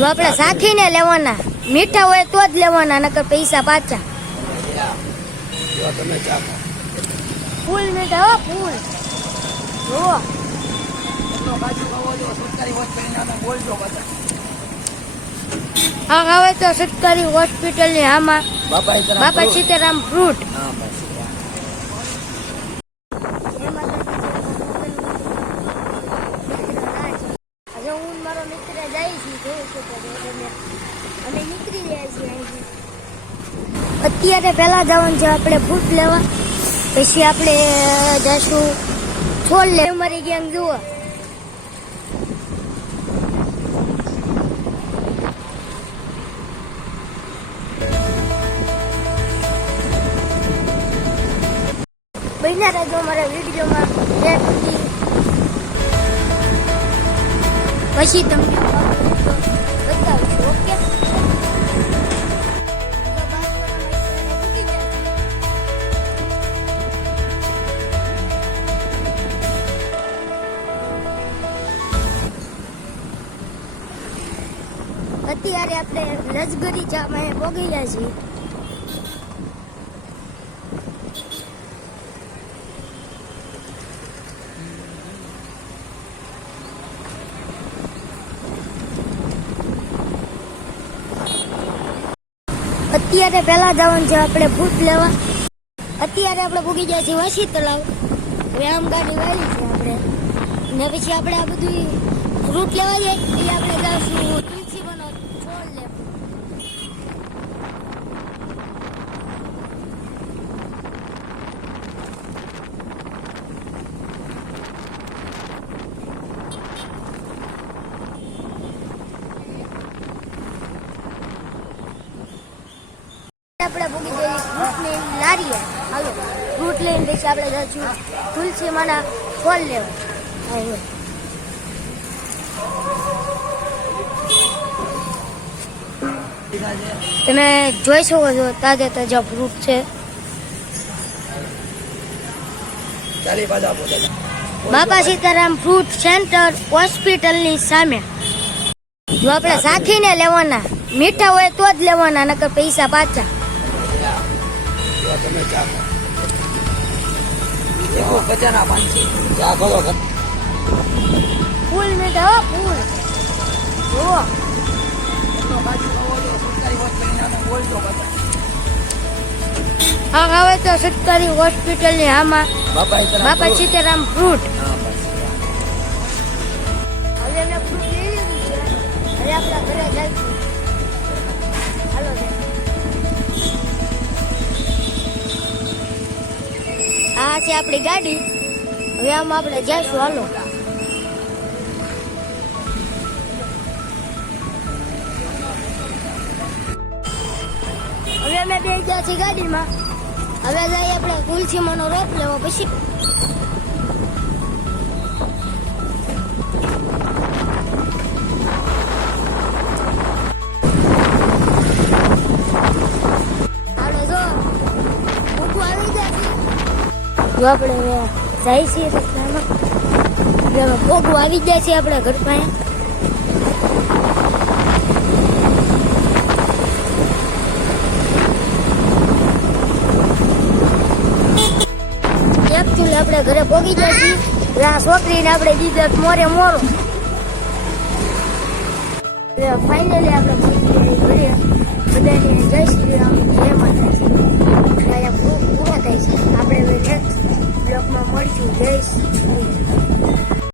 જો આપણે સાખીને લેવાના, મીઠા હોય તો જ લેવાના, નકર પૈસા પાછા. ફૂલ મીઠા હો, ફૂલ. જુઓ હા હવે તો સરકારી હોસ્પિટલ ની આમાં બાપા સીતારામ ફ્રૂટ. હું મારો મિત્ર જાય છે અને નીકળી જાય છે અહીંથી. અત્યારે પહેલા જવાનું છે આપણે ફ્રૂટ લેવા, પછી આપણે જશું છોડ લે. મારી ગેંગ જુઓ, બન્યા રહેજો મારા વિડીયોમાં. પછી તમને બતાવીશું. ઓકે, અત્યારે આપણે લશ્કરી ચામાં પહોંચી ગયા છીએ. અત્યારે પહેલા જવાનું છે આપણે ફ્રૂટ લેવા. અત્યારે આપણે પૂગી ગયા છીએ વાસી તળાવ. હવે આમ ગાડી વાળી છે આપણે, ને પછી આપણે આ બધું ફ્રૂટ લેવા જઈએ એ આપણે જઈશું તુલસીનો છોડ લેવા. આપણે પૂગી જઈએ ફ્રૂટની લારીએ. હાલો ફ્રૂટ લઈને પછી આપણે જઈશું તુલસી માના ફળ લેવા. તમે જોઈ શકો છો તાજા તાજા ફ્રૂટ છે. બાપા સીતારામ ફ્રૂટ સેન્ટર હોસ્પિટલની સામે. જો આપણે સાખીને લેવાના, મીઠા હોય તો જ લેવાના, નકર પૈસા પાછા. ફૂલ મીઠા હો, ફૂલ. જુઓ હા હવે તો સરકારી હોસ્પિટલ ની આમાં બાપા સીતારામ ફ્રૂટ. હવે મેં ફ્રૂટ લઈ લીધું છે, હવે આપણા ઘરે જઈશું. હાલો આ છે આપણી ગાડી. હવે આમાં આપણે જઈશું. હાલો હવે અમે બે ગયા છીએ ગાડીમાં. હવે જઈએ આપણે તુલસીમાંનો રોપ લેવો. પછી હાલો જો ભૂખું આવી જાય. જો આપણે જાય છીએ રસ્તામાં, ભોગવું આવી જાય છે આપણા ઘર પાસે. આપણે ઘરે પહોંચી જાય છીએ. આ છોકરીને આપણે દીધા મોરે મોરો. ફાઇનલી આપણે પહોંચી જાય ઘરે. બધાને જય શ્રી રામ, જય માતાજી. પૂરો થાય છે. આપણે નેક્સ્ટ બ્લોગમાં મળીશું. જય શ્રી